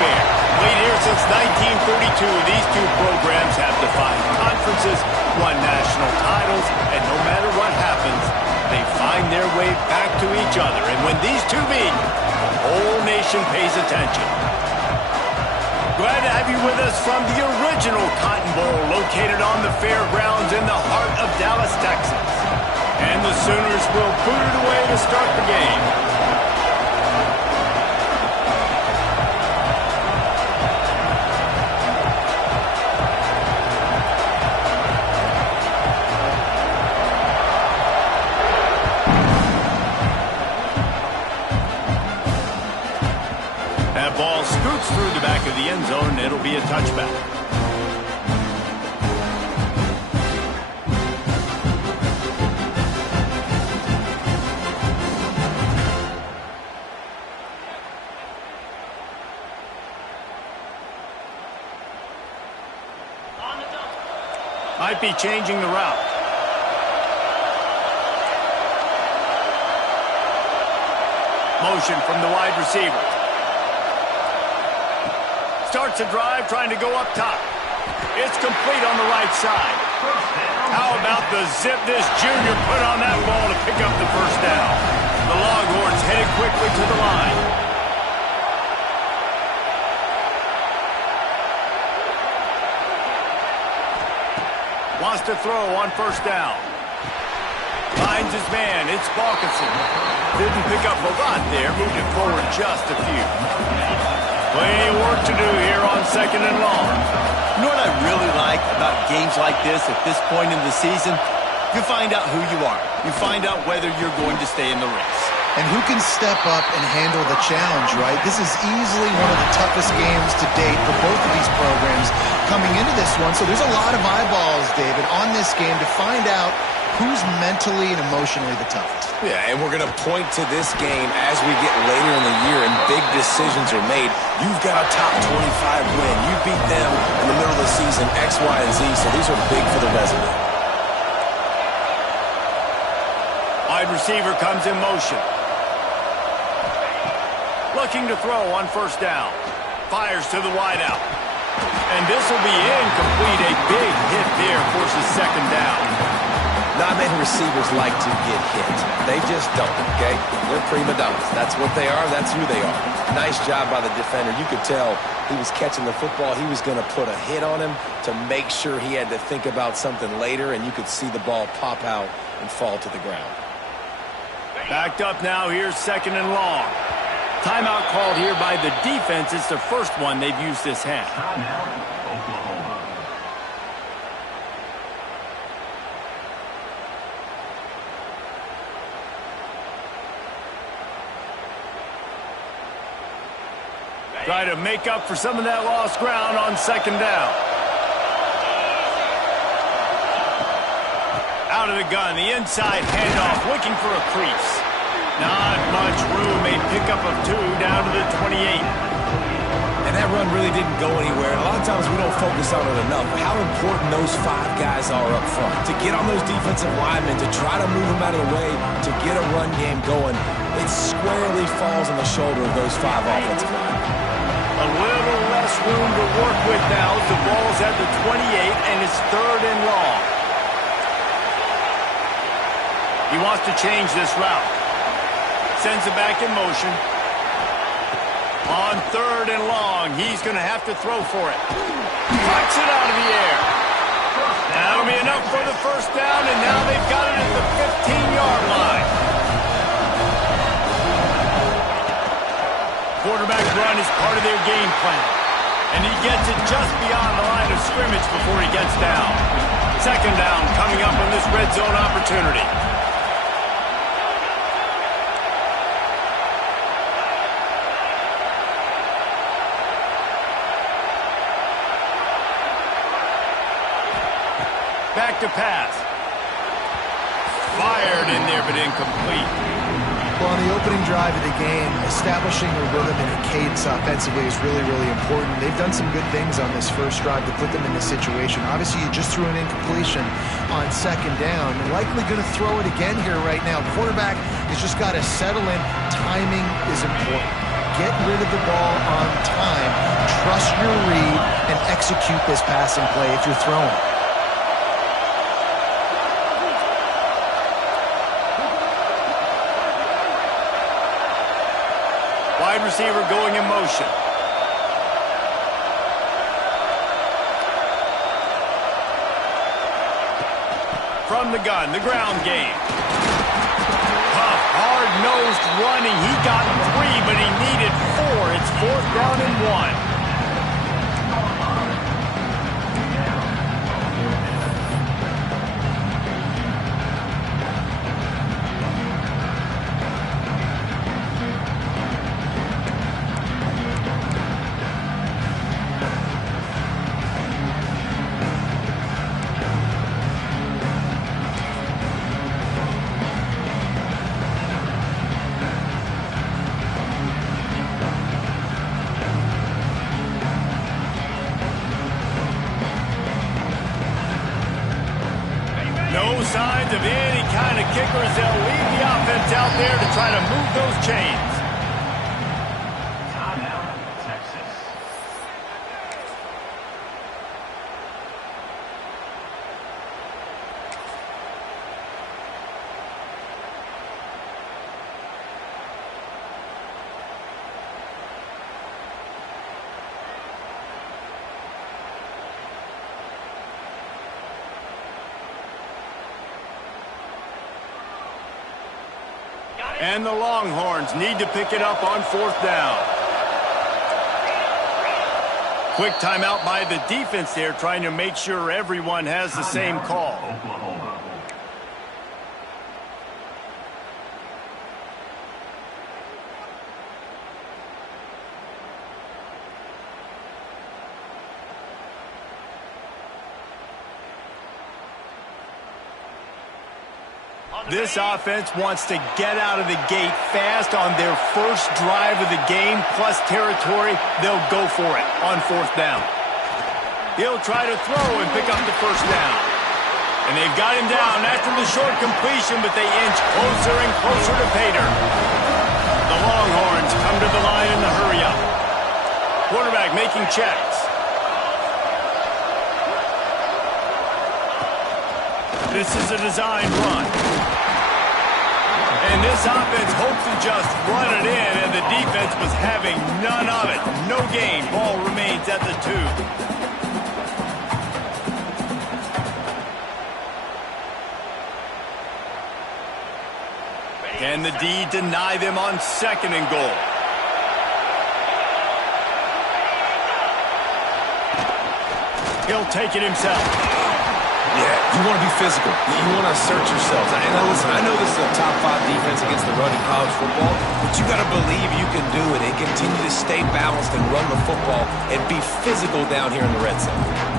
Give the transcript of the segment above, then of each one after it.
fair. Played here since 1932, these two programs have defined conferences, won national titles, and no matter what happens, they find their way back to each other. And when these two meet, the whole nation pays attention. Glad to have you with us from the original Cotton Bowl, located on the fairgrounds in the heart of Dallas, Texas. And the Sooners will boot it away to start the game. That ball scoots through the back of the end zone, and it'll be a touchback. Might be changing the route. Motion from the wide receiver. Starts a drive trying to go up top. It's complete on the right side. How about the zip this junior put on that ball to pick up the first down? The Longhorns headed quickly to the line. Wants to throw on first down. Finds his man. It's Balkinson. Didn't pick up a lot there. Moved it forward just a few. Plenty of work to do here on second and long. You know what I really like about games like this at this point in the season? You find out who you are. You find out whether you're going to stay in the race. And who can step up and handle the challenge, right? This is easily one of the toughest games to date for both of these programs coming into this one. So there's a lot of eyeballs, David, on this game to find out who's mentally and emotionally the toughest. Yeah, and we're going to point to this game as we get later in the year and big decisions are made. You've got a top 25 win. You beat them in the middle of the season, X, Y, and Z, so these are big for the resume. Wide receiver comes in motion. Looking to throw on first down. Fires to the wideout. And this will be incomplete. A big hit there forces second down. Not many receivers like to get hit. They just don't, okay? They're prima donnas. That's what they are. That's who they are. Nice job by the defender. You could tell he was catching the football. He was going to put a hit on him to make sure he had to think about something later, and you could see the ball pop out and fall to the ground. Backed up now. Here's second and long. Timeout called here by the defense. It's the first one they've used this half. Try to make up for some of that lost ground on second down. Out of the gun, the inside handoff, looking for a crease. Not much room, a pickup of 2 down to the 28. And that run really didn't go anywhere. A lot of times we don't focus on it enough, but how important those 5 guys are up front. To get on those defensive linemen, to try to move them out of the way, to get a run game going, it squarely falls on the shoulder of those 5 offensive linemen. A little less room to work with now as the ball's at the 28 and it's third and long. He wants to change this route. Sends it back in motion. On third and long, he's going to have to throw for it. Flicks it out of the air. That'll be enough for the first down, and now they've got it at the 15-yard line. Quarterback run is part of their game plan. And he gets it just beyond the line of scrimmage before he gets down. Second down coming up on this red zone opportunity. Back to pass. Fired in there, but incomplete. Well, on the opening drive of the game, establishing a rhythm and a cadence offensively is really, really important. They've done some good things on this first drive to put them in this situation. Obviously, you just threw an incompletion on second down. And likely going to throw it again here right now. Quarterback has just got to settle in. Timing is important. get rid of the ball on time, trust your read, and execute this passing play if you're throwing. Wide receiver going in motion. From the gun, the ground game. Tough, hard-nosed running. He got 3, but he needed 4. It's 4th down and 1. No signs of any kind of kickers. They'll leave the offense out there to try to move those chains. Timeout, Texas. And the Longhorns need to pick it up on 4th down. Quick timeout by the defense there, trying to make sure everyone has the same call. Oklahoma. This offense wants to get out of the gate fast on their first drive of the game, plus territory. They'll go for it on 4th down. He'll try to throw and pick up the 1st down. And they've got him down after the short completion, but they inch closer and closer to pay dirt. The Longhorns come to the line in the hurry-up. Quarterback making checks. This is a design run. And this offense hopes to just run it in, and the defense was having none of it. No gain. Ball remains at the 2. Can the D deny them on 2nd and goal? He'll take it himself. Yeah, you want to be physical. You want to assert yourselves. And now listen, I know this is a top 5 defense against the run in college football, but you got to believe you can do it and continue to stay balanced and run the football and be physical down here in the red zone.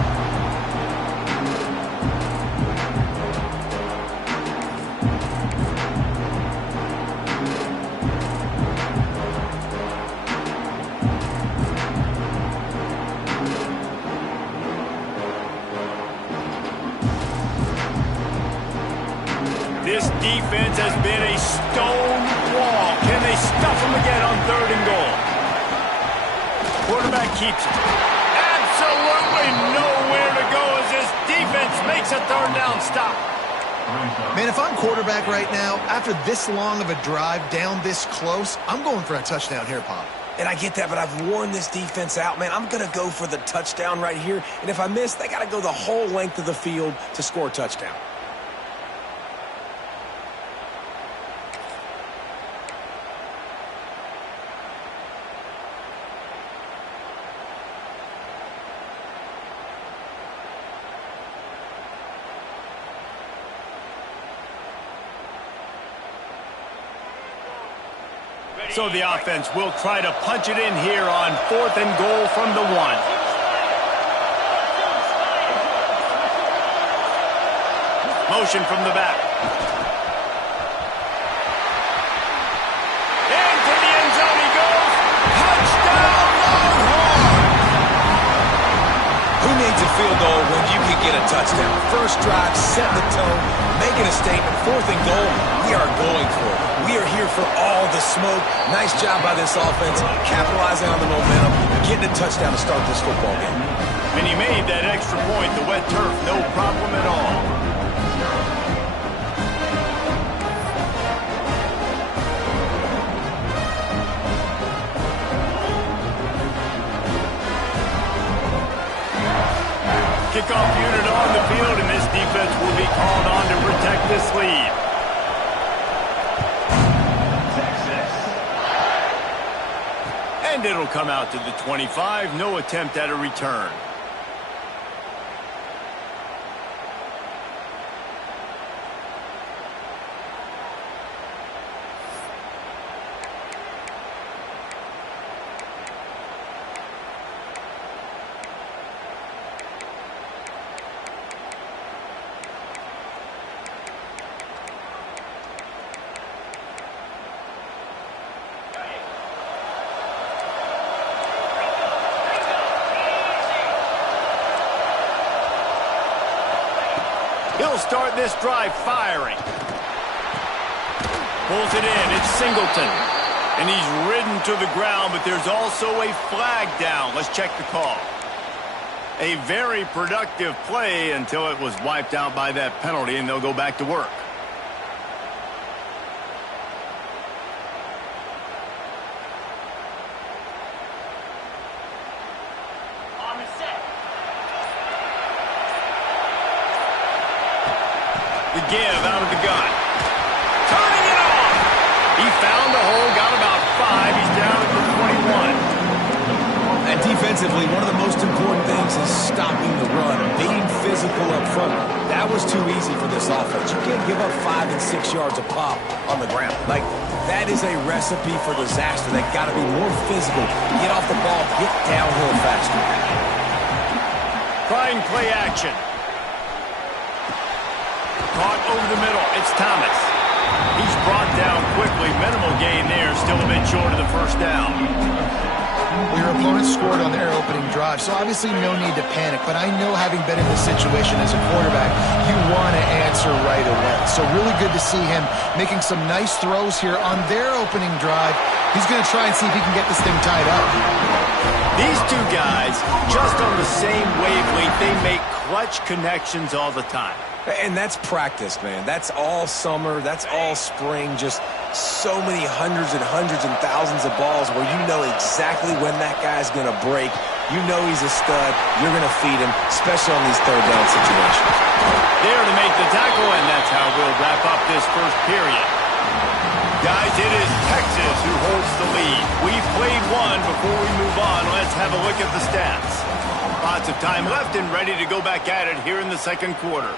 This defense has been a stone wall. Can they stuff them again on 3rd and goal? Quarterback keeps it. Absolutely nowhere to go as this defense makes a 3rd down stop. Man, if I'm quarterback right now, after this long of a drive down this close, I'm going for a touchdown here, Pop. And I get that, but I've worn this defense out, man. I'm going to go for the touchdown right here. And if I miss, they got to go the whole length of the field to score a touchdown. So the offense will try to punch it in here on 4th and goal from the 1. Motion from the back. Into the end zone he goes. Touchdown, Longhorns! Who needs a field goal when you can get a touchdown. First drive, setting the tone, making a statement. 4th and goal, we are going for it. We are here for all the smoke. Nice job by this offense, capitalizing on the momentum, getting a touchdown to start this football game. And he made that extra point, the wet turf, no problem at all. Kickoff unit on the field, and this defense will be called on to protect this lead. And it'll come out to the 25. No attempt at a return. He'll start this drive firing. Pulls it in. It's Singleton. And he's ridden to the ground, but there's also a flag down. Let's check the call. A very productive play until it was wiped out by that penalty, and they'll go back to work. The give out of the gun. Turning it off. He found the hole, got about 5. He's down at the 21. And defensively, one of the most important things is stopping the run, being physical up front. That was too easy for this offense. You can't give up 5 and 6 yards a pop on the ground. Like, that is a recipe for disaster. They've got to be more physical, get off the ball, get downhill faster. Trying play action. Caught over the middle. It's Thomas. He's brought down quickly. Minimal gain there. Still a bit short of the first down. Well, your opponent scored on their opening drive, so obviously no need to panic. But I know, having been in this situation as a quarterback, you want to answer right away. So really good to see him making some nice throws here on their opening drive. He's going to try and see if he can get this thing tied up. These two guys, just on the same wavelength, they make clutch connections all the time. And that's practice, man. That's all summer. That's all spring. Just so many hundreds and thousands of balls where you know exactly when that guy's going to break. You know he's a stud. You're going to feed him, especially on these third down situations. There to make the tackle, and that's how we'll wrap up this first period. Guys, it is Texas who holds the lead. We've played one. Before we move on, let's have a look at the stats. Lots of time left and ready to go back at it here in the second quarter.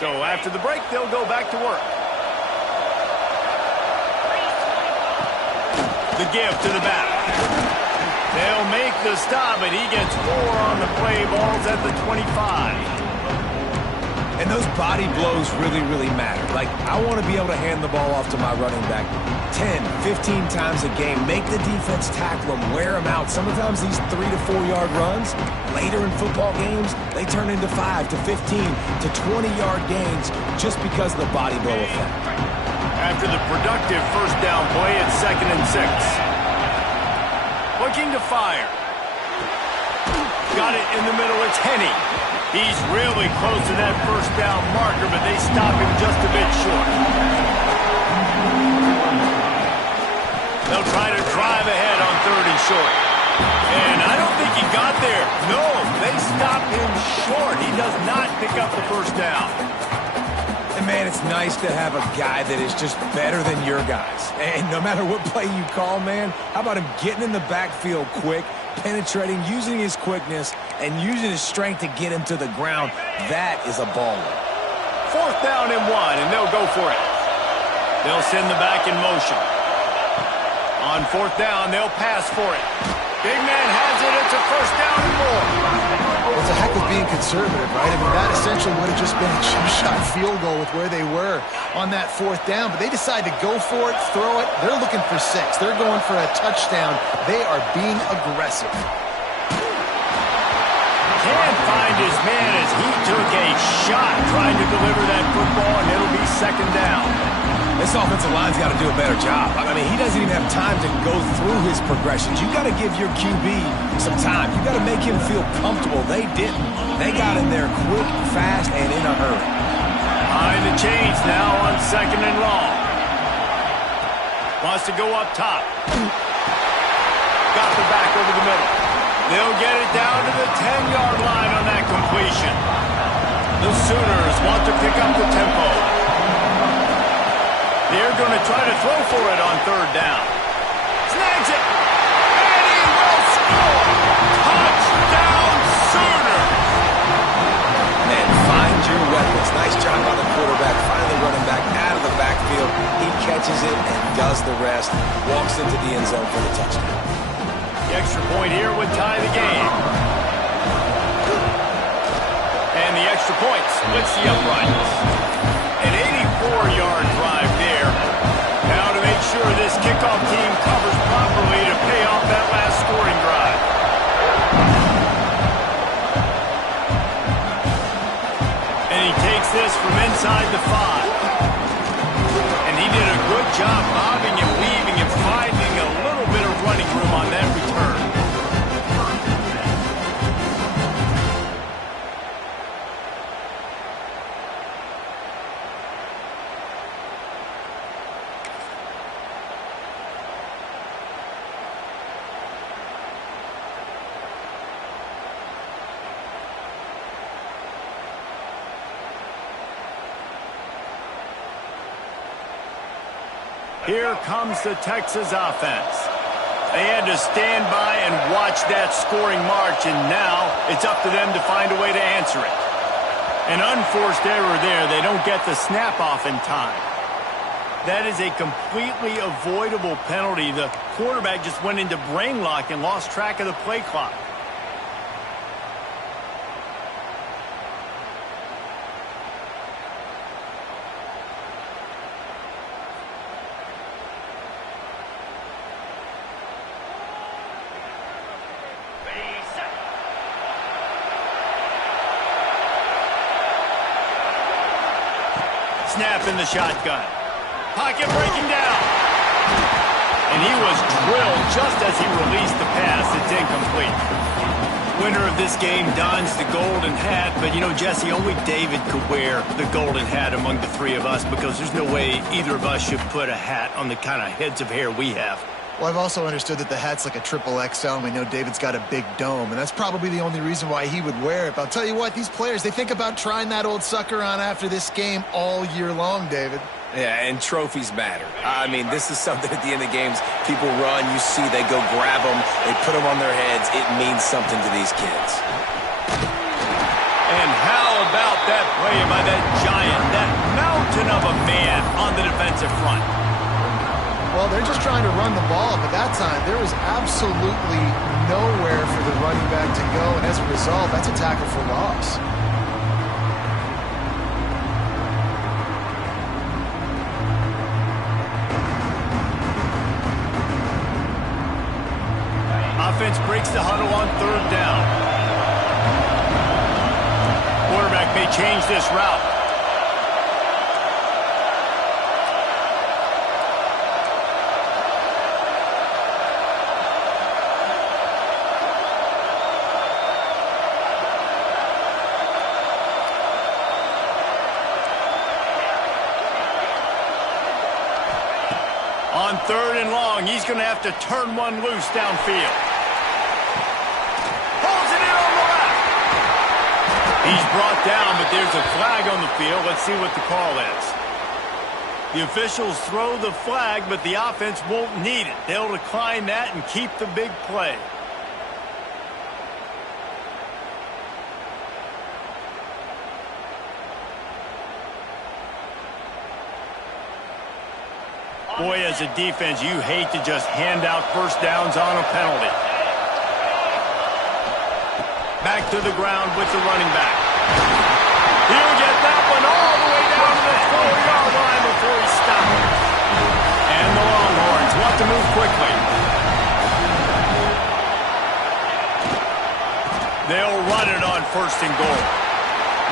So after the break, they'll go back to work. The give to the back. They'll make the stop, and he gets 4 on the play. Ball's at the 25. And those body blows really, really matter. Like, I want to be able to hand the ball off to my running back 10, 15 times a game. Make the defense tackle him, wear him out. Sometimes these 3 to 4 yard runs, later in football games, they turn into 5 to 15 to 20 yard gains just because of the body blow effect. After the productive first down play, it's 2nd and 6. Looking to fire. Got it in the middle. It's Henne. He's really close to that first down marker, but they stop him just a bit short. They'll try to drive ahead on 3rd and short. And I don't think he got there. No, they stop him short. He does not pick up the first down. And, man, it's nice to have a guy that is just better than your guys. And no matter what play you call, man, how about him getting in the backfield quick, penetrating, using his quickness, and using his strength to get him to the ground? That is a baller. 4th down and 1, and they'll go for it. They'll send the back in motion. On 4th down, they'll pass for it. Big man has it. It's a first down and more. Well, it's a heck of being conservative, right? I mean, that essentially would have just been a chip-shot field goal with where they were on that fourth down. But they decide to go for it, throw it. They're looking for 6. They're going for a touchdown. They are being aggressive. Can't find his man as he took a shot trying to deliver that football, and it'll be second down. This offensive line's got to do a better job. I mean, he doesn't even have time to go through his progressions. You got to give your QB some time. You got to make him feel comfortable. They didn't. They got in there quick, fast, and in a hurry. Behind the chains now on second and long. Wants to go up top. Got the back over the middle. They'll get it down to the 10-yard line on that completion. The Sooners want to pick up the tempo. They're going to try to throw for it on third down. Snags it. And he will score. Touchdown, Sooners. Man, find your weapons. Nice job by the quarterback, finally running back out of the backfield. He catches it and does the rest. Walks into the end zone for the touchdown. The extra point here would tie the game. And the extra point splits the uprights. An 84-yard drive there. Now to make sure this kickoff team covers properly to pay off that last scoring drive. And he takes this from inside the 5. And he did a good job bobbing and weaving and finding a little bit of running room on that return. Here comes the Texas offense. They had to stand by and watch that scoring march, and now it's up to them to find a way to answer it. An unforced error there. They don't get the snap off in time. That is a completely avoidable penalty. The quarterback just went into brain lock and lost track of the play clock. Snap in the shotgun. Pocket breaking down. And he was drilled just as he released the pass. It's incomplete. Winner of this game dons the golden hat, but you know, Jesse, only David could wear the golden hat among the three of us because there's no way either of us should put a hat on the kind of heads of hair we have. Well, I've also understood that the hat's like a triple XL, and we know David's got a big dome, and that's probably the only reason why he would wear it. But I'll tell you what, these players, they think about trying that old sucker on after this game all year long, David. Yeah, and trophies matter. I mean, this is something at the end of games. People run, you see, they go grab them, they put them on their heads. It means something to these kids. And how about that play by that giant, that mountain of a man on the defensive front? Well, they're just trying to run the ball, but that time there was absolutely nowhere for the running back to go, and as a result, that's a tackle for loss. Offense breaks the huddle on third down. Quarterback may change this route. On third and long, he's going to have to turn one loose downfield. Holds it in on the left. He's brought down, but there's a flag on the field. Let's see what the call is. The officials throw the flag, but the offense won't need it. They'll decline that and keep the big play. Boy, as a defense, you hate to just hand out first downs on a penalty. Back to the ground with the running back. He'll get that one all the way down to the 4-yard line before he stops. And the Longhorns want to move quickly. They'll run it on 1st and goal.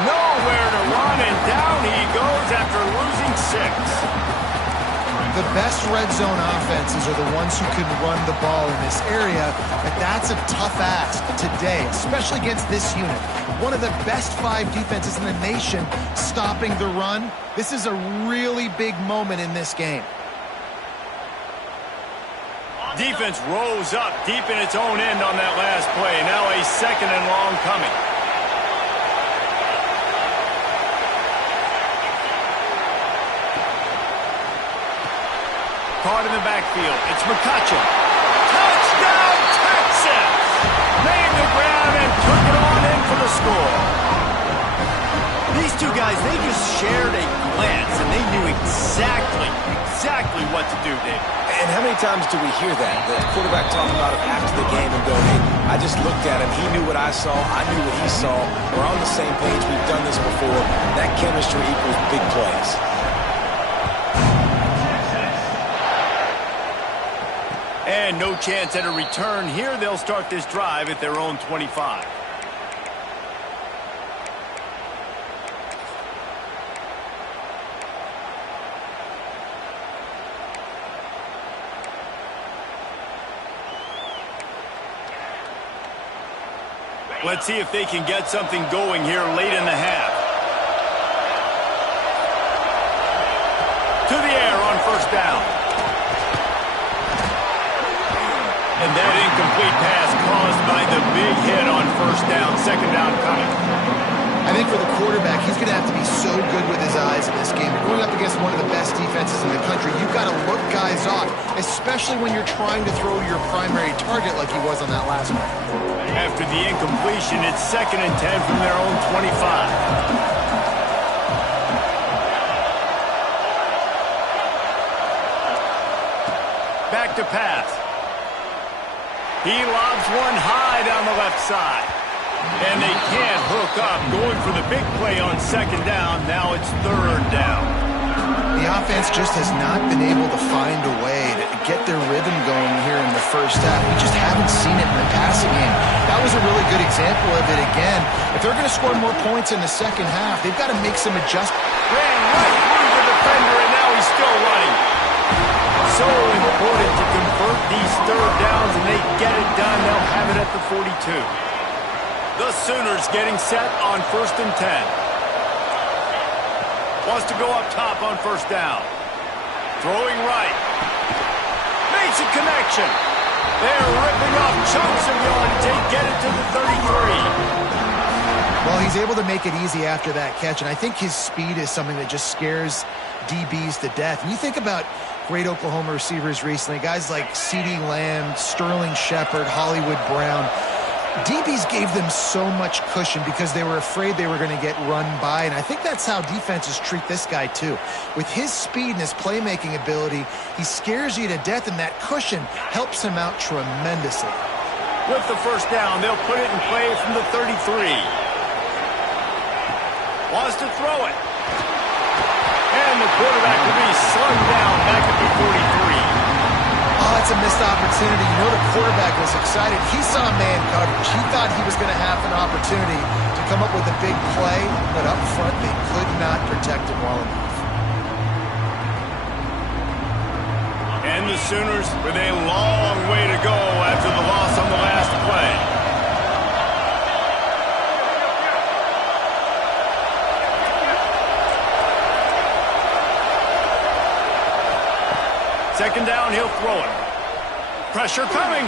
Nowhere to run, and down he goes after losing 6. The best red zone offenses are the ones who can run the ball in this area, but that's a tough ask today, especially against this unit. One of the best 5 defenses in the nation stopping the run. This is a really big moment in this game. Defense rose up deep in its own end on that last play. Now a 2nd and long coming. Caught in the backfield. It's McCutcheon. Touchdown, Texas! Made the grab and took it on in for the score. These two guys, they just shared a glance, and they knew exactly what to do, Dave. And how many times do we hear that? The quarterback talking about it after the game and go, hey, I just looked at him. He knew what I saw. I knew what he saw. We're on the same page. We've done this before. That chemistry equals big plays. And no chance at a return here. They'll start this drive at their own 25. Let's see if they can get something going here late in the half. To the air on 1st down. And that incomplete pass caused by the big hit on 1st down. 2nd down coming. I think for the quarterback, he's going to have to be so good with his eyes in this game. You're going up against one of the best defenses in the country. You've got to look guys off, especially when you're trying to throw your primary target like he was on that last one. After the incompletion, it's 2nd and 10 from their own 25. Back to pass. He lobs one high down the left side. And they can't hook up. Going for the big play on 2nd down. Now it's 3rd down. The offense just has not been able to find a way to get their rhythm going here in the 1st half. We just haven't seen it in the passing game. That was a really good example of it again. If they're going to score more points in the 2nd half, they've got to make some adjustments. Ran right through the defender, and now he's still running. So important to convert these 3rd downs, and they get it done. They'll have it at the 42. The Sooners getting set on 1st and 10. Wants to go up top on 1st down. Throwing right. Makes a connection. They're ripping off chunks of yardage. They get it to the 33. Well, he's able to make it easy after that catch, and I think his speed is something that just scares DBs to death. And you think about great Oklahoma receivers recently, guys like CeeDee Lamb, Sterling Shepard, Hollywood Brown. DBs gave them so much cushion because they were afraid they were going to get run by, and I think that's how defenses treat this guy too. With his speed and his playmaking ability, he scares you to death, and that cushion helps him out tremendously. With the 1st down, they'll put it in play from the 33. Wants to throw it. And the quarterback will be slung down back at the 43. Oh, that's a missed opportunity. You know the quarterback was excited. He saw man coverage. He thought he was going to have an opportunity to come up with a big play, but up front they could not protect him well enough. And the Sooners with a long way to go after the loss on the last play. Second down, he'll throw it. Pressure coming.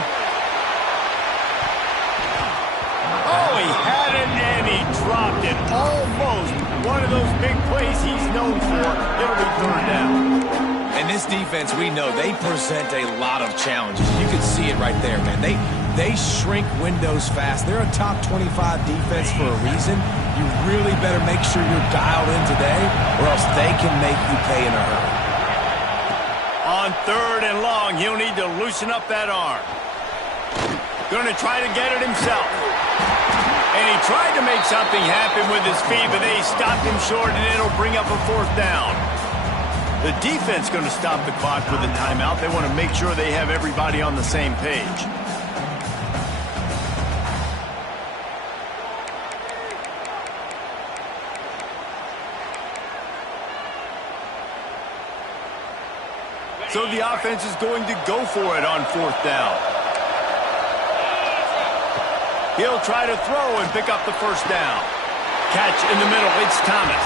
Oh, he had it and he dropped it. Almost one of those big plays he's known for. It'll be 3rd down. And this defense, we know, they present a lot of challenges. You can see it right there, man. They shrink windows fast. They're a top 25 defense for a reason. You really better make sure you're dialed in today, or else they can make you pay in a hurry. On 3rd and long, he'll need to loosen up that arm. Going to try to get it himself. And he tried to make something happen with his feet, but they stopped him short, and it'll bring up a 4th down. The defense going to stop the clock with a timeout. They want to make sure they have everybody on the same page. So the offense is going to go for it on 4th down. He'll try to throw and pick up the 1st down. Catch in the middle. It's Thomas.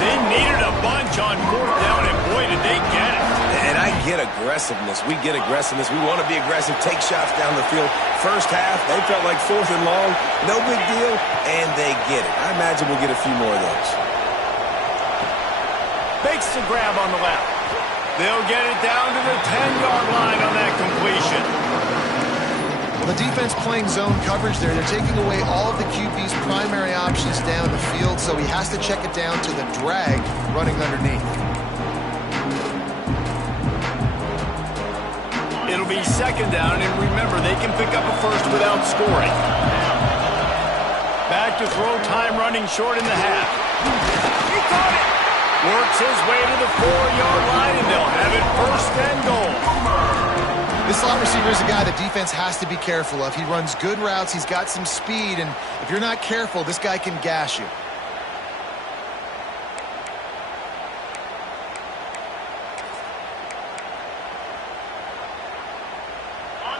They needed a bunch on 4th down, and boy, did they get it. And I get aggressiveness. We get aggressiveness. We want to be aggressive, take shots down the field. First half, they felt like 4th and long. No big deal, and they get it. I imagine we'll get a few more of those. Makes the grab on the left. They'll get it down to the 10-yard line on that completion. Well, the defense playing zone coverage there. They're taking away all of the QB's primary options down the field, so he has to check it down to the drag running underneath. It'll be 2nd down, and remember, they can pick up a 1st without scoring. Back to throw, time running short in the half. He caught it! Works his way to the 4-yard line, and they'll have it 1st and goal. This slot receiver is a guy the defense has to be careful of. He runs good routes. He's got some speed, and if you're not careful, this guy can gash you.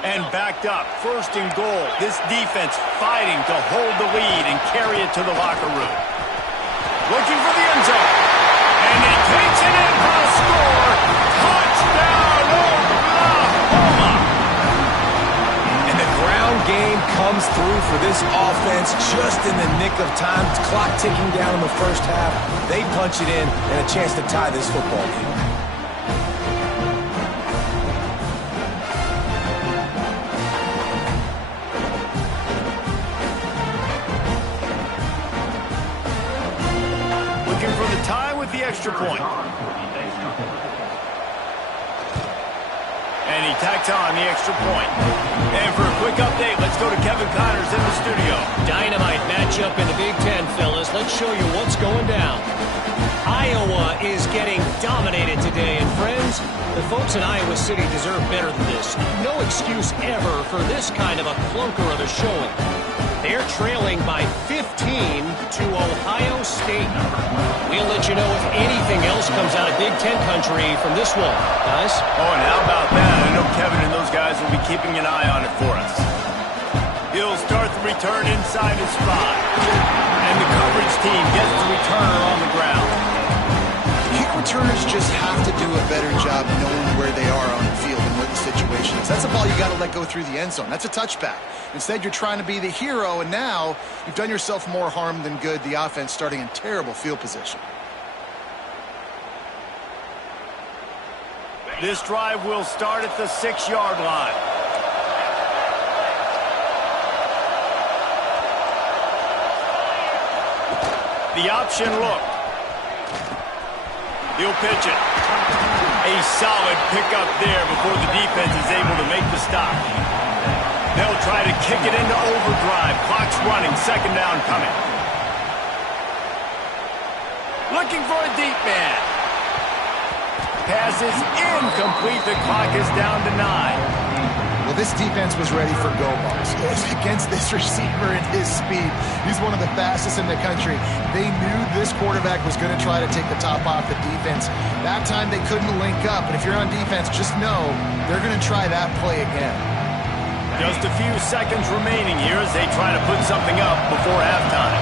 And backed up, 1st and goal. This defense fighting to hold the lead and carry it to the locker room. Looking for the end zone. And he takes it in for a score. Touchdown, Oklahoma! And the ground game comes through for this offense just in the nick of time. Clock ticking down in the 1st half. They punch it in and a chance to tie this football game. Looking for the tie with the extra point. And he tacks on the extra point. And for a quick update, let's go to Kevin Connors in the studio. Dynamite matchup in the Big Ten, fellas. Let's show you what's going down. Iowa is getting dominated today, and friends, the folks in Iowa City deserve better than this. No excuse ever for this kind of a clunker of a showing. They're trailing by 15 to Ohio State. We'll let you know if anything else comes out of Big Ten country from this one, guys. Oh, and how about that? I know Kevin and those guys will be keeping an eye on it for us. He'll start the return inside his spot. And the coverage team gets the returner on the ground. Kick returners just have to do a better job knowing where they are on the field and what the situation is. That's a ball you got to let go through the end zone. That's a touchback. Instead, you're trying to be the hero, and now you've done yourself more harm than good. The offense starting in terrible field position. This drive will start at the 6-yard line. The option look. He'll pitch it. A solid pickup there before the defense is able to make the stop. They'll try to kick it into overdrive. Clock's running. 2nd down coming. Looking for a deep man. Pass is incomplete. The clock is down to 9. Well, this defense was ready for go balls. Against this receiver and his speed, he's one of the fastest in the country. They knew this quarterback was going to try to take the top off the defense. That time they couldn't link up, and if you're on defense, just know they're going to try that play again. Just a few seconds remaining here as they try to put something up before halftime.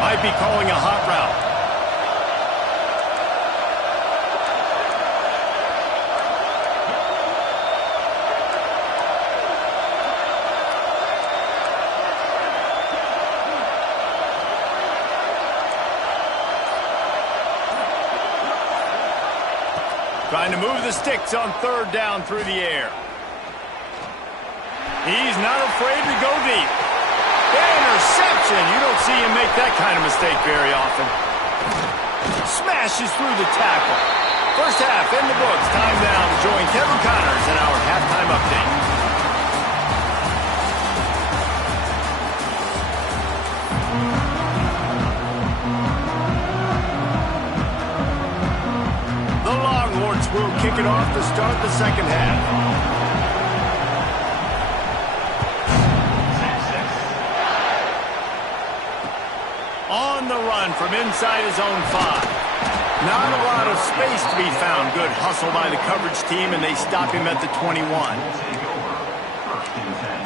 Might be calling a hot route. Trying to move the sticks on 3rd down through the air. He's not afraid to go deep. Interception. You don't see him make that kind of mistake very often. Smashes through the tackle. First half in the books. Time now to join Kevin Connors in our halftime update. The Longhorns will kick it off to start the second half. On the run from inside his own 5. Not a lot of space to be found. Good hustle by the coverage team, and they stop him at the 21. Take over. First and 10.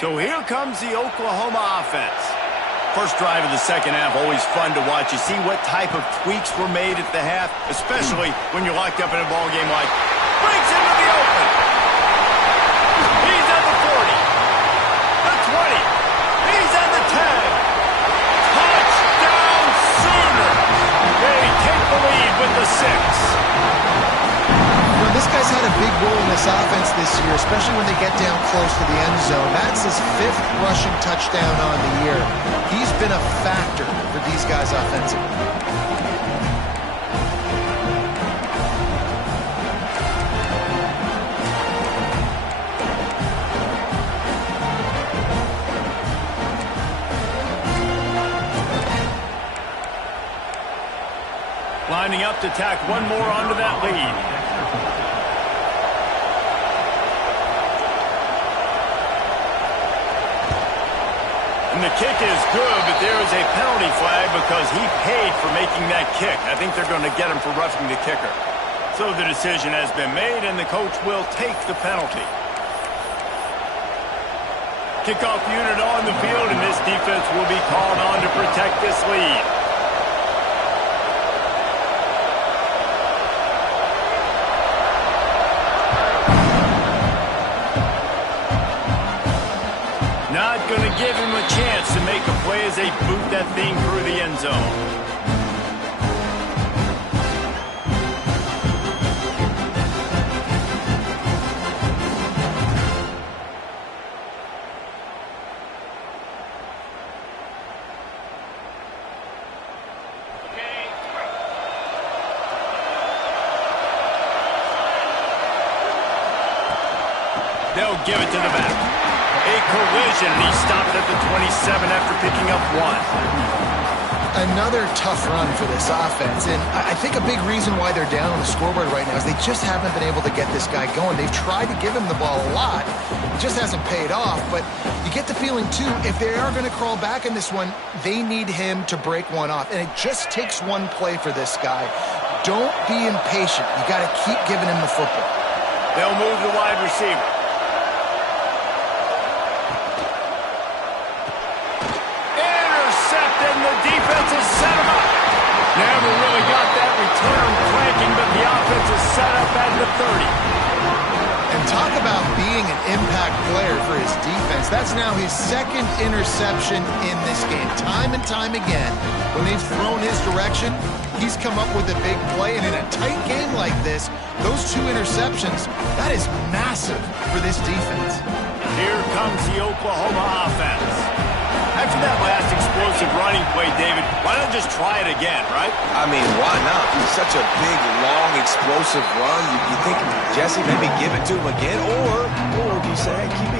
So here comes the Oklahoma offense. First drive of the second half, always fun to watch. You see what type of tweaks were made at the half, especially when you're locked up in a ball game like breaks into the open. He's at the 40, the 20, he's at the 10. Touchdown Sooners! They take the lead with the 6. Well, this guy's had a big role in this offense this year, especially when they get down close to the end zone. That's his 5th rushing touchdown on the year. He's been a factor for these guys offensively. Lining up to tack one more onto that lead. And the kick is good, but there is a penalty flag because he paid for making that kick. I think they're going to get him for roughing the kicker. So the decision has been made, and the coach will take the penalty. Kickoff unit on the field, and this defense will be called on to protect this lead. Not going to give him a chance to make a play as they boot that thing through the end zone. They'll give it to the back. A collision, and he stopped at the 27 after picking up 1. Another tough run for this offense, and I think a big reason why they're down on the scoreboard right now is they just haven't been able to get this guy going. They've tried to give him the ball a lot. It just hasn't paid off, but you get the feeling, too, if they are going to crawl back in this one, they need him to break one off, and it just takes one play for this guy. Don't be impatient. You got to keep giving him the football. They'll move the wide receiver. And the defense has set him up. Never really got that return clanking, but the offense is set up at the 30. And talk about being an impact player for his defense. That's now his 2nd interception in this game. Time and time again, when they've thrown his direction, he's come up with a big play. And in a tight game like this, those 2 interceptions, that is massive for this defense. Here comes the Oklahoma offense. After that last explosive running play, David, why not just try it again, right? I mean, why not? It's such a big, long, explosive run. You think, Jesse, maybe give it to him again? Or do you say, hey, QB,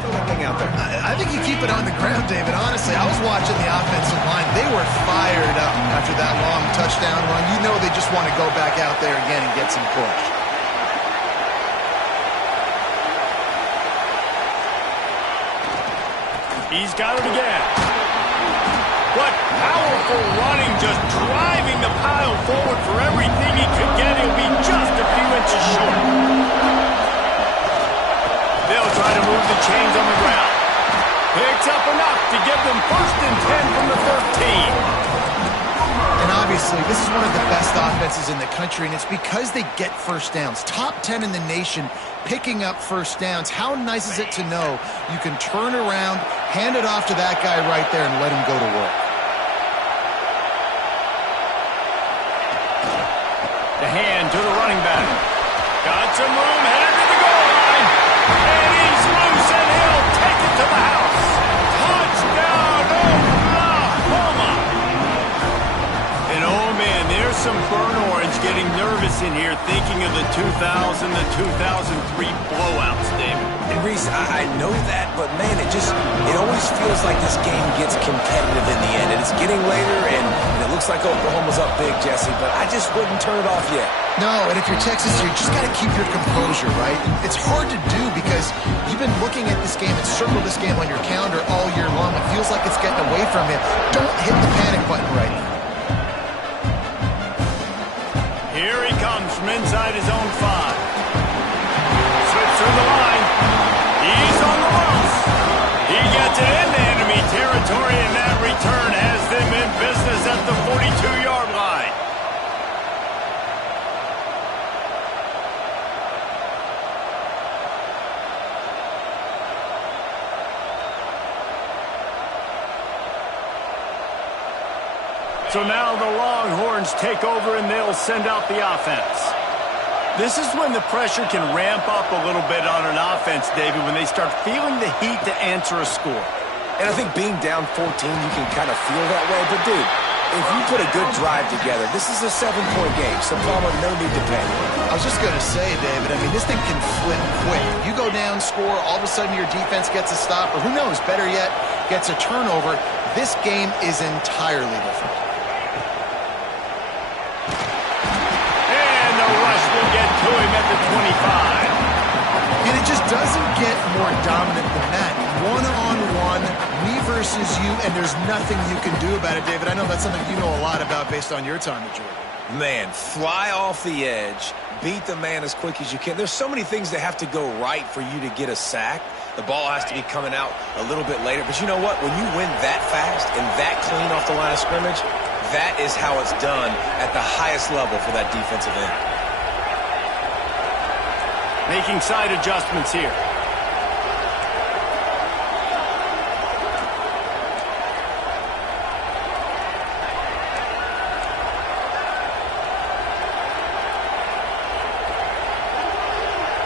throw that thing out there? I think you keep it on the ground, David. Honestly, I was watching the offensive line. They were fired up after that long touchdown run. You know they just want to go back out there again and get some push. He's got it again. What powerful running, just driving the pile forward for everything he could get. He'll be just a few inches short. They'll try to move the chains on the ground. Picks up enough to give them 1st and 10 from the 13. And obviously, this is one of the best offenses in the country, and it's because they get first downs. Top 10 in the nation picking up first downs. How nice is it to know you can turn around, hand it off to that guy right there, and let him go to work? to the running back. Got some room, headed to the goal line. And he's loose, and he'll take it to the house. Touchdown, Oklahoma. And oh man, there's some burn orange getting nervous in here thinking of the 2000 to 2003 blowouts, David. And Reese, I know that, but man, it always feels like this game gets competitive in the end. And it's getting later, and it looks like Oklahoma's up big, Jesse, but I just wouldn't turn it off yet. No, and if you're Texas, you just got to keep your composure, right? It's hard to do because you've been looking at this game and circled this game on your calendar all year long. It feels like it's getting away from you. Don't hit the panic button right now. Here he comes from inside his own 5. Slips through the line. He's on the loose. He gets it into enemy territory, and that return has them in business at the 42-yard line. So now the Longhorns take over, and they'll send out the offense. This is when the pressure can ramp up a little bit on an offense, David, when they start feeling the heat to answer a score. And I think being down 14, you can kind of feel that way. But, dude, if you put a good drive together, this is a 7-point game. So, Palmer, no need to panic. I was just going to say, David, I mean, this thing can flip quick. You go down, score, all of a sudden your defense gets a stop, or who knows, better yet, gets a turnover. This game is entirely different. To him at the 25. And it just doesn't get more dominant than that. One-on-one, me versus you, and there's nothing you can do about it, David. I know that's something you know a lot about based on your time at Georgia. Man, fly off the edge, beat the man as quick as you can. There's so many things that have to go right for you to get a sack. The ball has to be coming out a little bit later. But you know what? When you win that fast and that clean off the line of scrimmage, that is how it's done at the highest level for that defensive end. Making side adjustments here.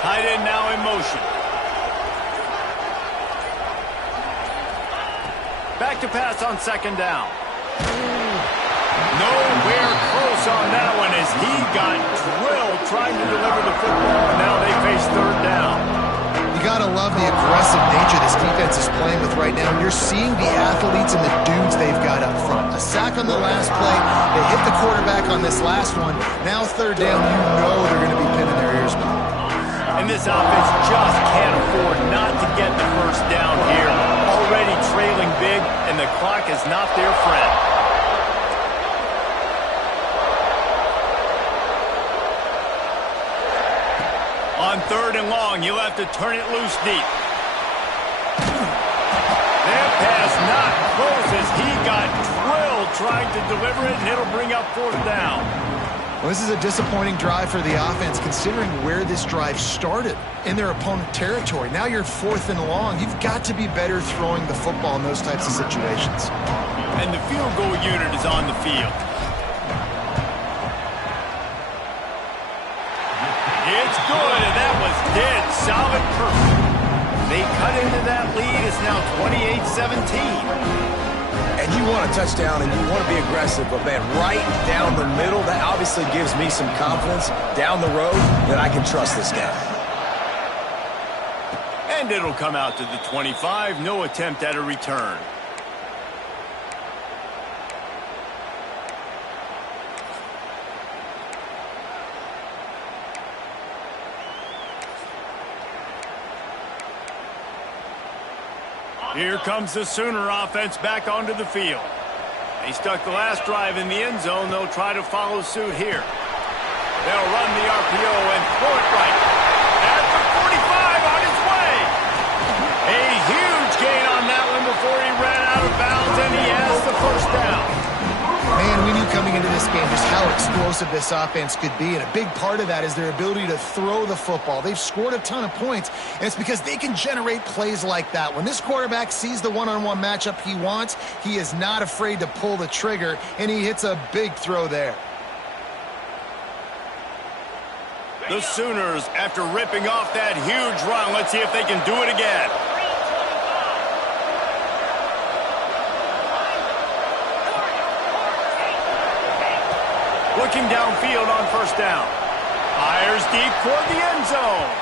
Tight end now in motion. Back to pass on second down. Nowhere close on that one as he got drilled trying to deliver the football, and now they face third down. You got to love the aggressive nature this defense is playing with right now. You're seeing the athletes and the dudes they've got up front. A sack on the last play. They hit the quarterback on this last one. Now third down, you know they're going to be pinning their ears back. And this offense just can't afford not to get the first down here. Already trailing big, and the clock is not their friend. On third and long, you'll have to turn it loose deep. That pass not close as he got drilled trying to deliver it, and it'll bring up fourth down. Well, this is a disappointing drive for the offense considering where this drive started in their opponent territory. Now you're fourth and long. You've got to be better throwing the football in those types of situations. And the field goal unit is on the field. It's good, and that was dead solid perfect. They cut into that lead. It's now 28-17. And you want a touchdown, and you want to be aggressive, but, man, right down the middle, that obviously gives me some confidence down the road that I can trust this guy. And it'll come out to the 25. No attempt at a return. Here comes the Sooner offense back onto the field. They stuck the last drive in the end zone. They'll try to follow suit here. They'll run the RPO and throw it right at the 45 on its way. A huge gain on that one before he ran out of bounds, and he has the first down. Man, we knew coming into this game just how explosive this offense could be, and a big part of that is their ability to throw the football. They've scored a ton of points, and it's because they can generate plays like that. When this quarterback sees the one-on-one matchup he wants, he is not afraid to pull the trigger, and he hits a big throw there. The Sooners, after ripping off that huge run, let's see if they can do it again. Looking downfield on first down. Fires deep toward the end zone.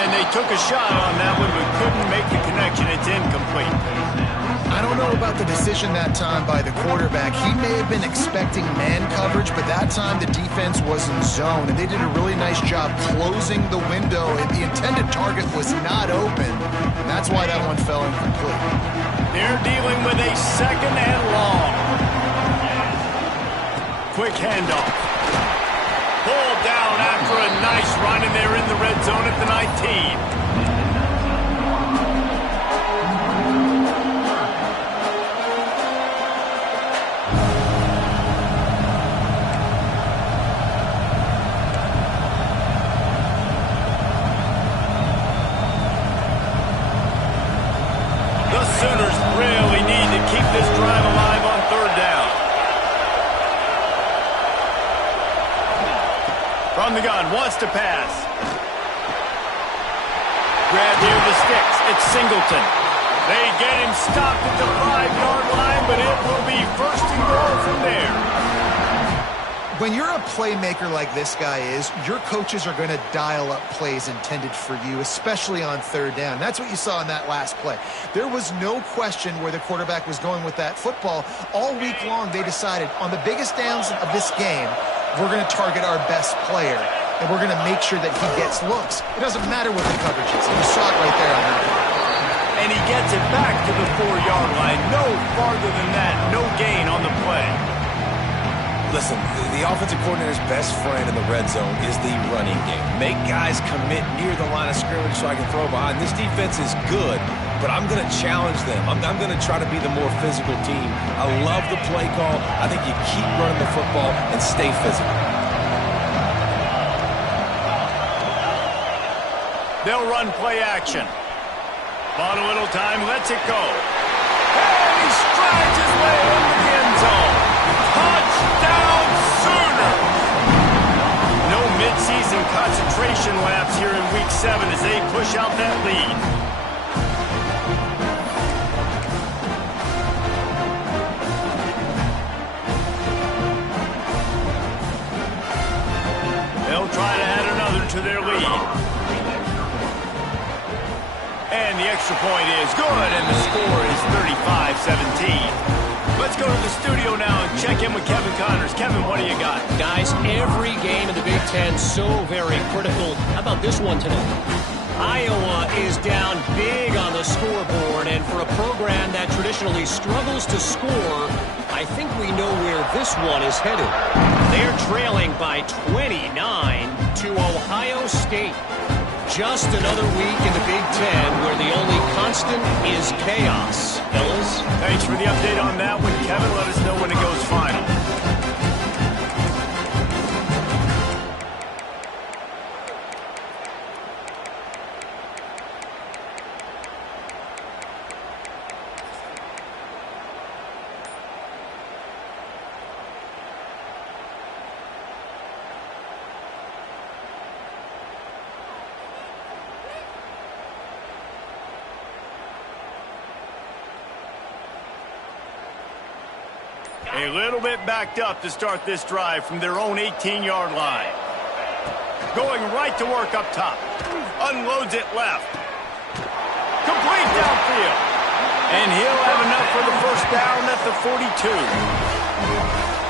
And they took a shot on that one, but couldn't make the connection. It's incomplete. I don't know about the decision that time by the quarterback. He may have been expecting man coverage, but that time the defense was in zone, and they did a really nice job closing the window. The intended target was not open, and that's why that one fell incomplete. They're dealing with a second and long. Quick handoff. Pulled down after a nice run, and they're in the red zone at the 19. The Sooners really need to keep this drive alive on third down. From the gun, wants to pass. Grab near the sticks. It's Singleton. They get him stopped at the 5-yard line, but it will be first and goal from there. When you're a playmaker like this guy is, your coaches are going to dial up plays intended for you, especially on third down. That's what you saw in that last play. There was no question where the quarterback was going with that football. All week long, they decided on the biggest downs of this game, we're going to target our best player, and we're going to make sure that he gets looks. It doesn't matter what the coverage is. You saw it right there on that one. And he gets it back to the 4-yard line. No farther than that. No gain on the play. Listen, the offensive coordinator's best friend in the red zone is the running game. Make guys commit near the line of scrimmage so I can throw behind. This defense is good, but I'm going to challenge them. I'm going to try to be the more physical team. I love the play call. I think you keep running the football and stay physical. They'll run play action. Bought a little time, lets it go. And he strides his way into the end zone. Touchdown, Sooners! No midseason concentration laps here in Week 7 as they push out that lead. They'll try to add another to their lead. And the extra point is good, and the score is 35-17. Let's go to the studio now and check in with Kevin Connors. Kevin, what do you got? Guys, every game in the Big Ten so very critical. How about this one today? Iowa is down big on the scoreboard, and for a program that traditionally struggles to score, I think we know where this one is headed. They're trailing by 29 to Ohio State. Just another week in the Big Ten where the only constant is chaos. Fellas? Thanks for the update on that one, Kevin. Let us know when it goes final. A little bit backed up to start this drive from their own 18-yard line. Going right to work up top. Unloads it left. Complete downfield. And he'll have enough for the first down at the 42.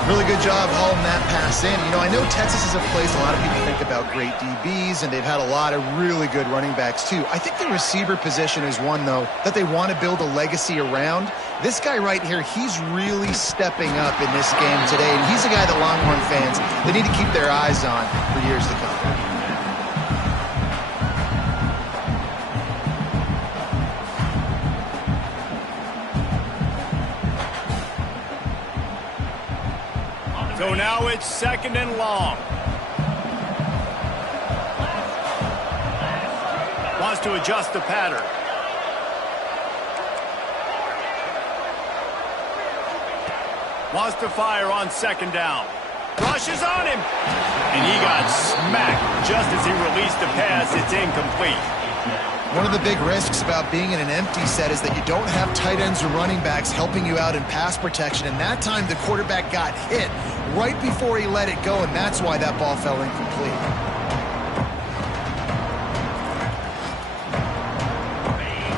Really good job hauling that pass in. You know, I know Texas is a place a lot of people think about great DBs, and they've had a lot of really good running backs too. I think the receiver position is one, though, that they want to build a legacy around. This guy right here, he's really stepping up in this game today, and he's a guy that Longhorn fans, they need to keep their eyes on for years to come. So now it's second and long. Wants to adjust the pattern. Wants to fire on second down. Rushes on him. And he got smacked just as he released the pass. It's incomplete. One of the big risks about being in an empty set is that you don't have tight ends or running backs helping you out in pass protection. And that time the quarterback got hit right before he let it go, and that's why that ball fell incomplete.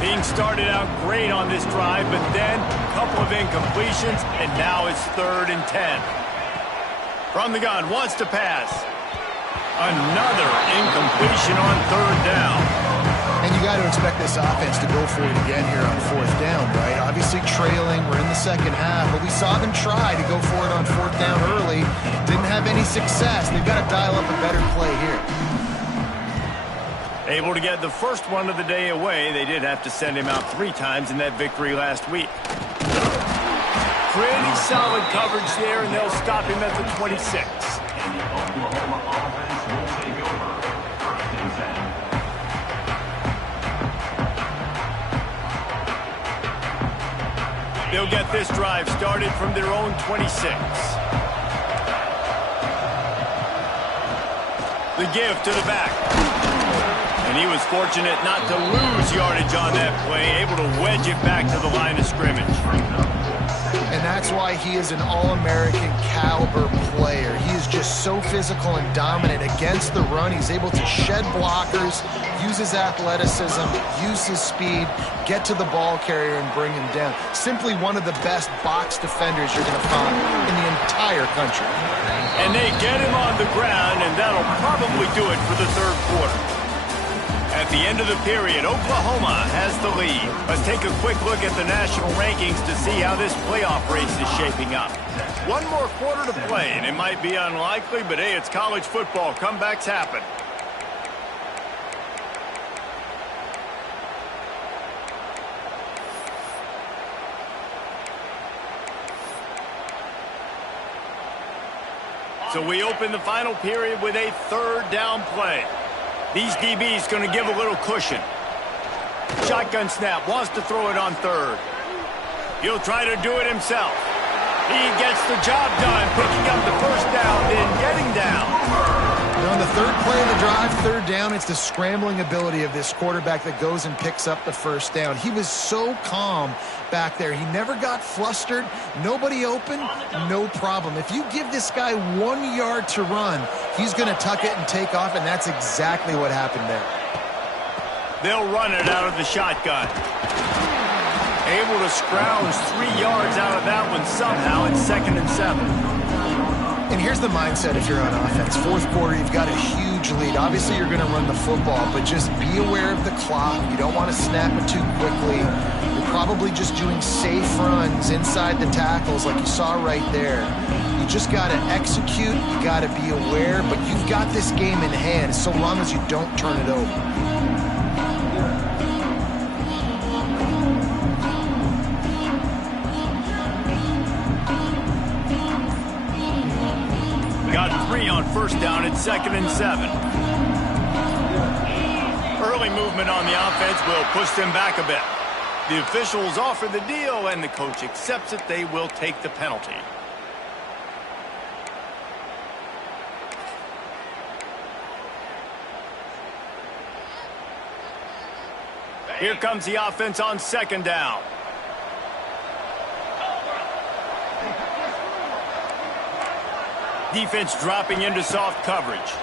Being started out great on this drive, but then a couple of incompletions, and now it's 3rd and 10. From the gun, wants to pass. Another incompletion on 3rd down. And you got to expect this offense to go for it again here on 4th down, right? Obviously trailing, we're in the second half, but we saw them try to go for it on 4th down early. Didn't have any success. They've got to dial up a better play here. Able to get the first one of the day away. They did have to send him out 3 times in that victory last week. Pretty solid coverage there, and they'll stop him at the 26. And the Oklahoma offense will take over. 1st and 10. They'll get this drive started from their own 26. The give to the back. And he was fortunate not to lose yardage on that play, able to wedge it back to the line of scrimmage. And that's why he is an All-American caliber player. He is just so physical and dominant against the run. He's able to shed blockers, use his athleticism, use his speed, get to the ball carrier and bring him down. Simply one of the best box defenders you're going to find in the entire country. And they get him on the ground, and that'll probably do it for the 3rd quarter. At the end of the period, Oklahoma has the lead. Let's take a quick look at the national rankings to see how this playoff race is shaping up. One more quarter to play, and it might be unlikely, but hey, it's college football. Comebacks happen. So we open the final period with a 3rd down play. These DBs going to give a little cushion. Shotgun snap, wants to throw it on 3rd. He'll try to do it himself. He gets the job done, picking up the 1st down, then getting down. And on the 3rd play of the drive, 3rd down, it's the scrambling ability of this quarterback that goes and picks up the 1st down. He was so calm back there. He never got flustered. Nobody open, no problem. If you give this guy 1 yard to run, he's going to tuck it and take off, and that's exactly what happened there. They'll run it out of the shotgun. Able to scrounge 3 yards out of that one somehow. It's 2nd and 7. And here's the mindset if you're on offense. 4th quarter, you've got a huge lead. Obviously, you're going to run the football, but just be aware of the clock. You don't want to snap it too quickly. You're probably just doing safe runs inside the tackles like you saw right there. You just got to execute. You got to be aware, but you've got this game in hand so long as you don't turn it over. Got 3 on 1st down at 2nd and 7. Early movement on the offense will push them back a bit. The officials offer the deal, and the coach accepts it. They will take the penalty. Here comes the offense on 2nd down. Defense dropping into soft coverage.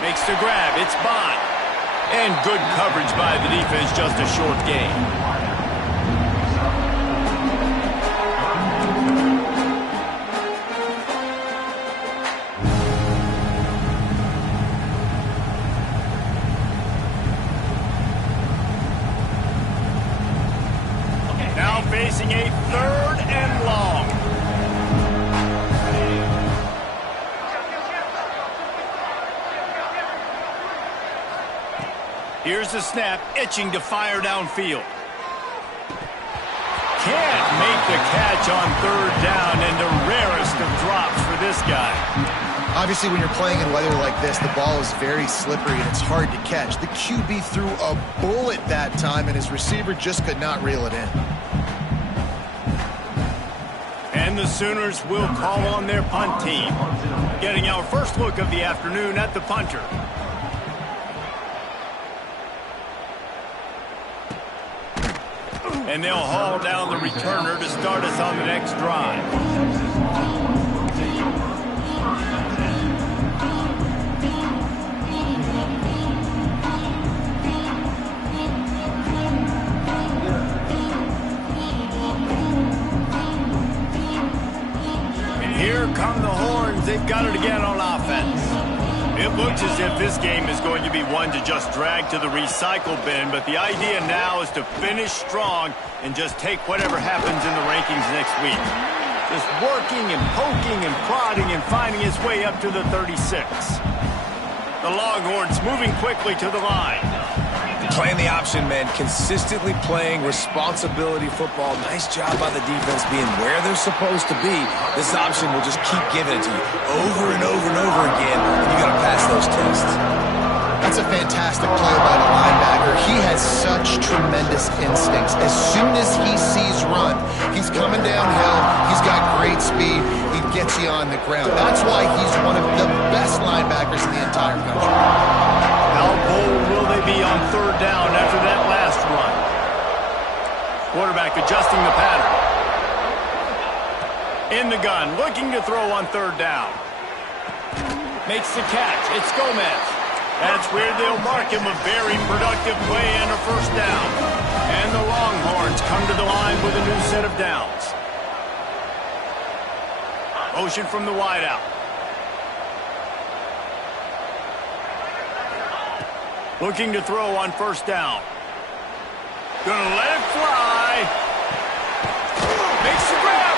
Makes the grab. It's Bond. And good coverage by the defense, just a short gain. Now facing a 3rd and long. Here's the snap, itching to fire downfield. Can't make the catch on 3rd down, and the rarest of drops for this guy. Obviously, when you're playing in weather like this, the ball is very slippery and it's hard to catch. The QB threw a bullet that time, and his receiver just could not reel it in. And the Sooners will call on their punt team. Getting our first look of the afternoon at the punter. And they'll haul down the returner to start us on the next drive. Here come the Horns. They've got it again on offense. It looks as if this game is going to be one to just drag to the recycle bin, but the idea now is to finish strong and just take whatever happens in the rankings next week. Just working and poking and prodding and finding his way up to the 36. The Longhorns moving quickly to the line. Playing the option, man. Consistently playing responsibility football. Nice job by the defense being where they're supposed to be. This option will just keep giving it to you over and over and over again, and you got to pass those tests. That's a fantastic play by the linebacker. He has such tremendous instincts. As soon as he sees run, he's coming downhill. He's got great speed. He gets you on the ground. That's why he's one of the best linebackers in the entire country. How bold will they be on third down after that last run? Quarterback adjusting the pattern. In the gun, looking to throw on third down. Makes the catch. It's Gomez. That's where they'll mark him a very productive play and a first down. And the Longhorns come to the line with a new set of downs. Motion from the wideout. Looking to throw on first down. Gonna let it fly. Makes the grab.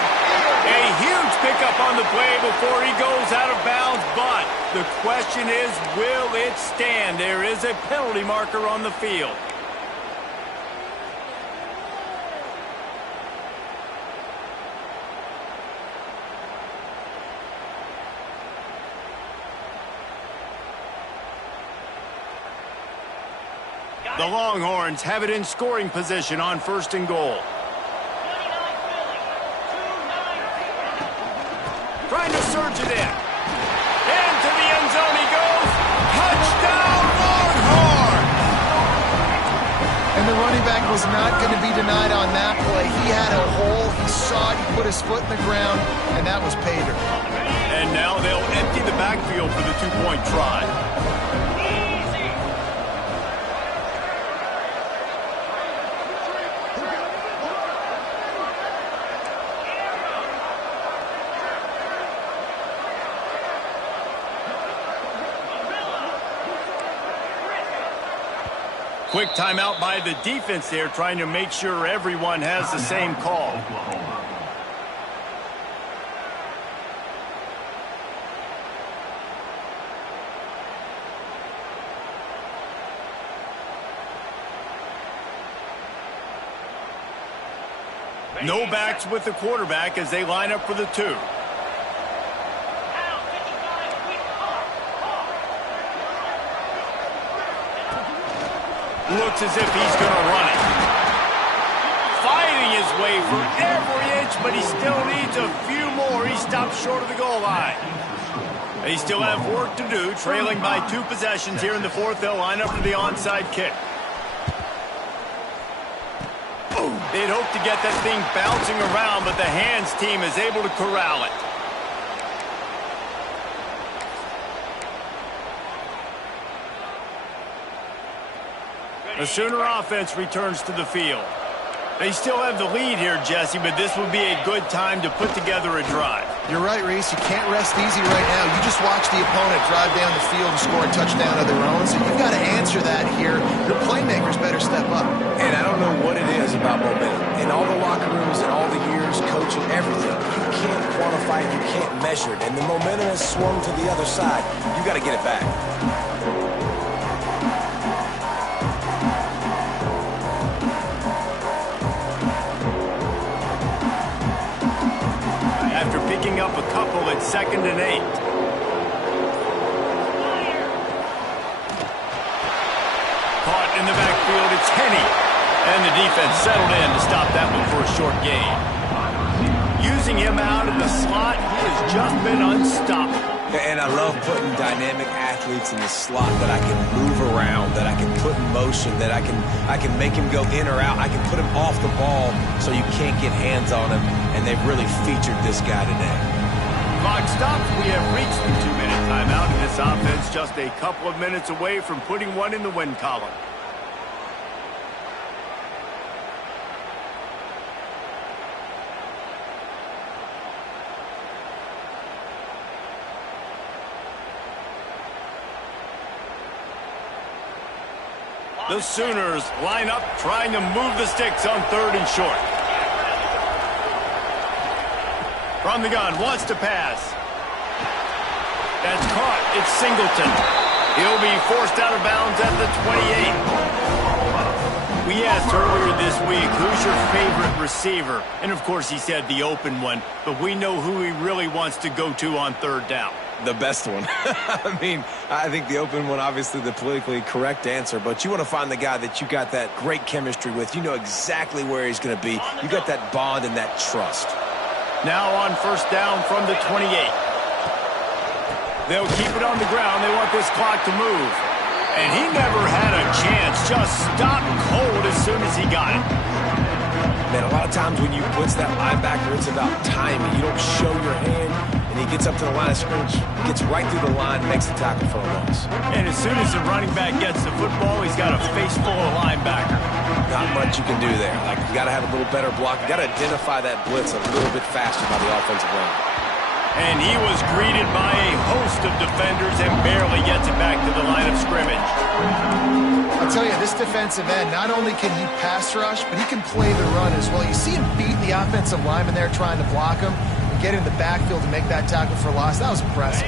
A huge pickup on the play before he goes out of bounds, but the question is, will it stand? There is a penalty marker on the field. The Longhorns have it in scoring position on first and goal. Trying to surge it in. Into the end zone he goes. Touchdown, Longhorn! And the running back was not going to be denied on that play. He had a hole. He saw it. He put his foot in the ground, and that was pay dirt. And now they'll empty the backfield for the two-point try. Quick timeout by the defense there, trying to make sure everyone has the same call. No backs with the quarterback as they line up for the two. Looks as if he's going to run it. Fighting his way for every inch, but he still needs a few more. He stops short of the goal line. They still have work to do, trailing by 2 possessions here in the fourth. They'll line up for the onside kick. They'd hope to get that thing bouncing around, but the hands team is able to corral it. The Sooner offense returns to the field. They still have the lead here, Jesse, but this would be a good time to put together a drive. You're right, Reese. You can't rest easy right now. You just watch the opponent drive down the field and score a touchdown of their own, so you've got to answer that here. Your playmakers better step up. And I don't know what it is about momentum. In all the locker rooms and all the years, coaching, everything, you can't quantify it, you can't measure it. And the momentum has swung to the other side. You got to get it back. After picking up a couple at 2nd and 8. Caught in the backfield, it's Henne. And the defense settled in to stop that one for a short gain. Using him out in the slot, he has just been unstoppable. And I love putting dynamic athletes in the slot that I can move around, that I can put in motion, that I can make him go in or out. I can put him off the ball so you can't get hands on him, and they've really featured this guy today. Clock stops. We have reached the 2-minute timeout, and this offense just a couple of minutes away from putting one in the win column. The Sooners line up, trying to move the sticks on 3rd and short. From the gun, wants to pass. That's caught. It's Singleton. He'll be forced out of bounds at the 28. We asked earlier this week, who's your favorite receiver? And, of course, he said the open one. But we know who he really wants to go to on 3rd down. The best one. I mean, I think the open one, obviously the politically correct answer, but you want to find the guy that you got that great chemistry with. You know exactly where he's going to be. You got that bond and that trust. Now on 1st down from the 28. They'll keep it on the ground. They want this clock to move. And he never had a chance. Just stopped cold as soon as he got it. Man, a lot of times when you blitz that linebacker, it's about timing. You don't show your hand, and he gets up to the line of scrimmage, gets right through the line, makes the tackle for a loss. And as soon as the running back gets the football, he's got a face full of linebacker. Not much you can do there. Like, you got to have a little better block. You got to identify that blitz a little bit faster by the offensive line. And he was greeted by a host of defenders and barely gets it back to the line of scrimmage. I'll tell you, this defensive end, not only can he pass rush, but he can play the run as well. You see him beat the offensive lineman there trying to block him and get in the backfield to make that tackle for loss. That was impressive.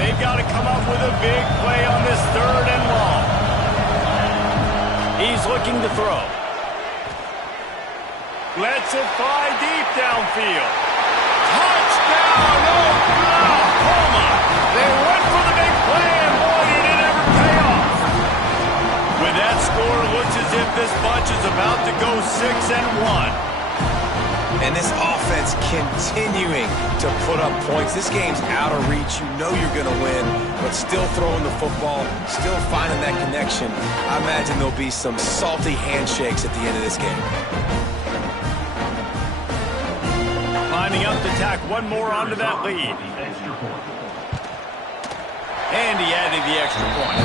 They've got to come up with a big play on this 3rd and long. He's looking to throw. Lets it fly deep downfield. Touchdown, Oklahoma! They went for the big play, and boy, did it ever pay off. With that score, it looks as if this bunch is about to go 6-1. And this offense continuing to put up points. This game's out of reach. You know you're going to win, but still throwing the football, still finding that connection. I imagine there'll be some salty handshakes at the end of this game. Lining up to tack one more onto that lead. And he added the extra point.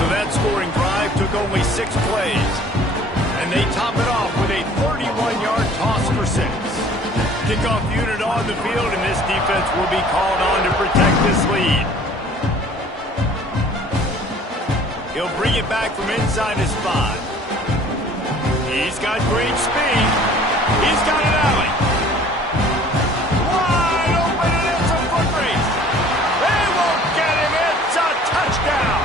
So that scoring drive took only 6 plays. And they top it off with a 31-yard toss for 6. Kickoff unit on the field, and this defense will be called on to protect this lead. He'll bring it back from inside his 5. He's got great speed. He's got an alley. Wide open, and it's a foot race. They won't get him. It's a touchdown.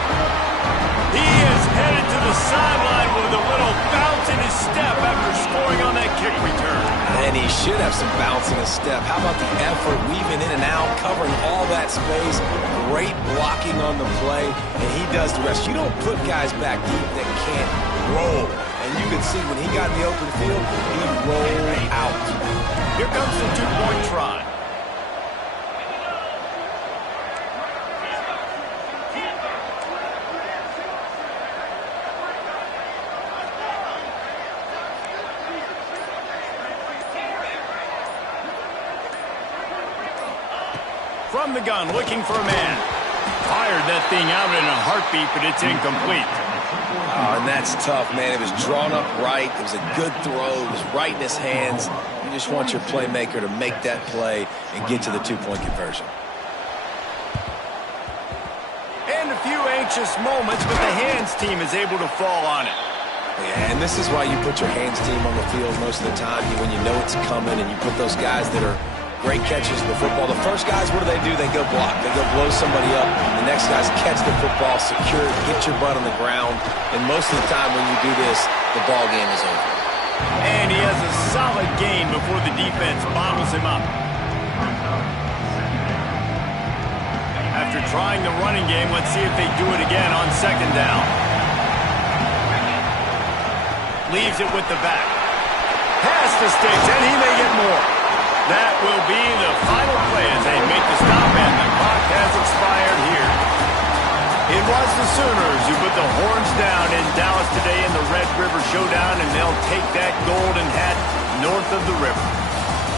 He is headed to the sideline with a little bounce in his step after scoring on that kick return. And he should have some bounce in his step. How about the effort, weaving in and out, covering all that space, great blocking on the play, and he does the rest. You don't put guys back deep that can't roll. And you can see when he got in the open field, he rolled out. Here comes the 2-point try. From the gun, looking for a man. Fired that thing out in a heartbeat, but it's incomplete. Oh, and that's tough, man. It was drawn up right. It was a good throw. It was right in his hands. You just want your playmaker to make that play and get to the 2-point conversion. And a few anxious moments, but the hands team is able to fall on it. Yeah, and this is why you put your hands team on the field most of the time when you know it's coming, and you put those guys that are great catches of the football. The first guys, what do? They go block. They go blow somebody up. The next guys catch the football, secure it, get your butt on the ground. And most of the time when you do this, the ball game is over. And he has a solid gain before the defense bottles him up. After trying the running game, let's see if they do it again on 2nd down. Leaves it with the back. Pass the sticks, and he may get more. That will be the final play as they make the stop, and the clock has expired here. It was the Sooners who put the horns down in Dallas today in the Red River Showdown, and they'll take that golden hat north of the river.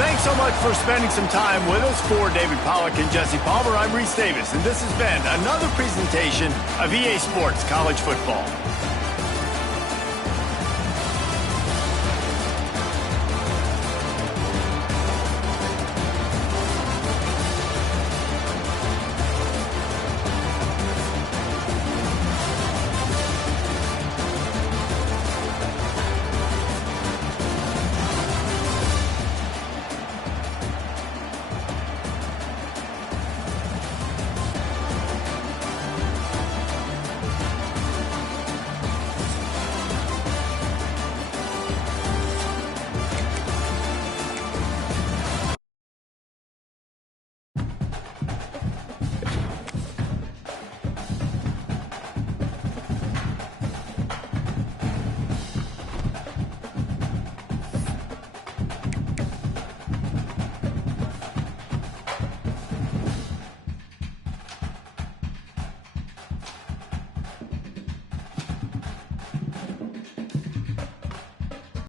Thanks so much for spending some time with us. For David Pollack and Jesse Palmer, I'm Reese Davis, and this has been another presentation of EA Sports College Football.